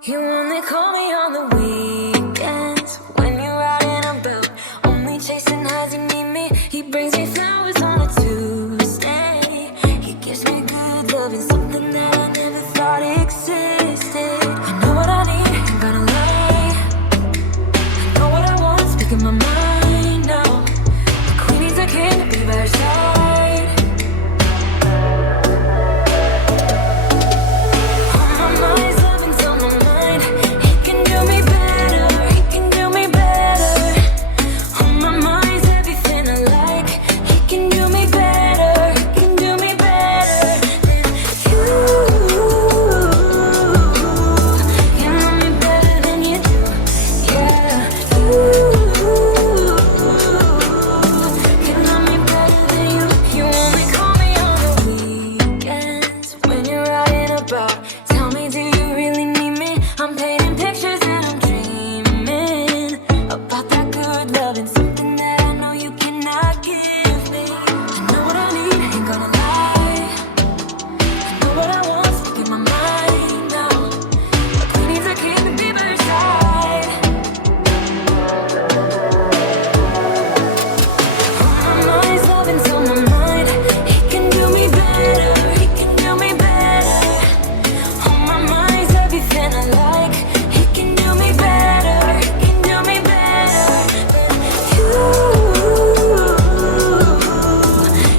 You only call me on the weekends when you're out and about, only chasing highs. You need me. He brings me flowers on a Tuesday. He gives me good love and something that I never thought existed. I know what I need, ain't gonna lie. I know what I want, speaking my mind now. The queen needs a king to be by her side. Tell me, do you really need me? I'm painting pictures and I'm dreaming about that good love and something that I know you cannot give me. I know what I need, ain't gonna lie. I know what I want, speaking my mind now. The queen needs a king to be by her side. On my mind's loving's on my mind. He can do me better, he can do me better. Everything I like, he can do me better, he can do me better than you.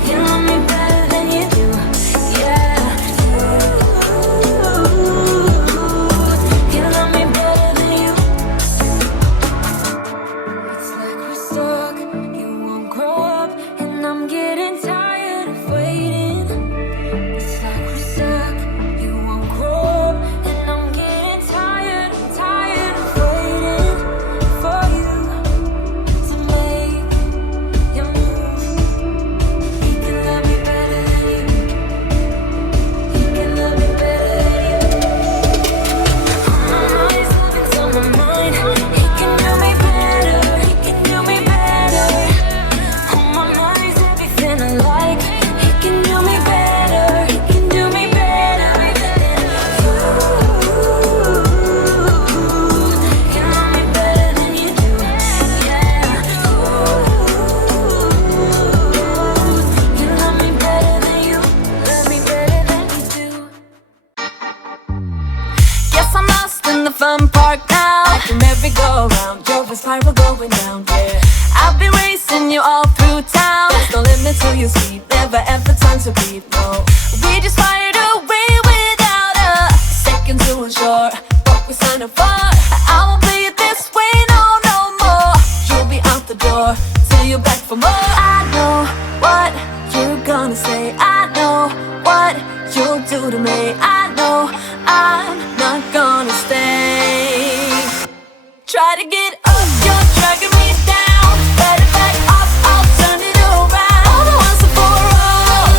You love me better than you do, yeah. You love me better than you. It's like we're stuck, you won't grow up, and I'm getting tired of waiting. It's like we're stuck, you won't grow up, and I'm getting tired of waiting for you to make your move. He can love me better than you. He can love me better than you. On my mind's loving's on my mind. He can do me better, he can do me better. On my mind's everything I like. He can do me better, he can do me better than you. You love me better than you do, yeah. You love me better than you, love me better than you do. Guess I'm lost in the fun park now. Like a merry-go-round, drove a spiral going down, yeah. I've been racing you all through town. There's no limit to your speed, never ever time to beat, no. We just fired away without a second to ensure what we signed up for. I won't play it this way, no, no more. You'll be out the door till you're back for more. I know what you're gonna say, I know what you'll do to me. I know I'm not gonna stay. Try to get up, you're dragging me down. Better back off, I'll turn it around. All the once and for all.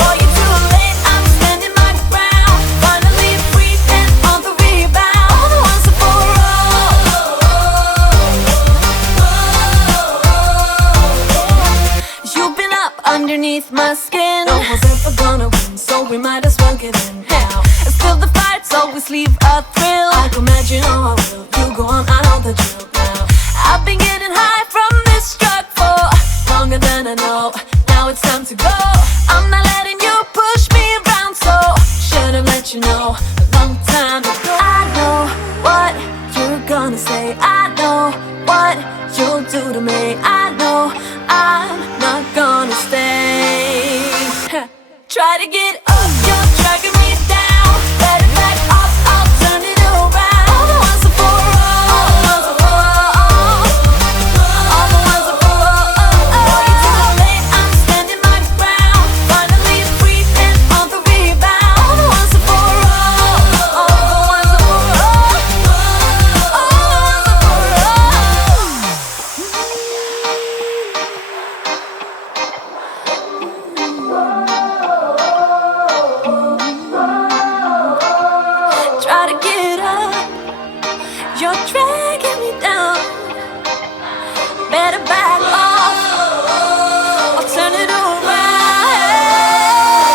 Boy, you're too late, I'm standing my ground. Finally free and on the rebound. All the once and for all. You've been up underneath my skin. No one's ever gonna win, so we might as well get in now. Still the fights always leave a thrill. I can imagine how I will. You go on, I know the drill now. I've been getting high from this drug for longer than I know. Now it's time to go. I'm not letting you push me around, so should've let you know a long time ago. I know what you're gonna say, I know what you'll do to me. I know I'm not gonna stay. Try to get up, you're dragging me down.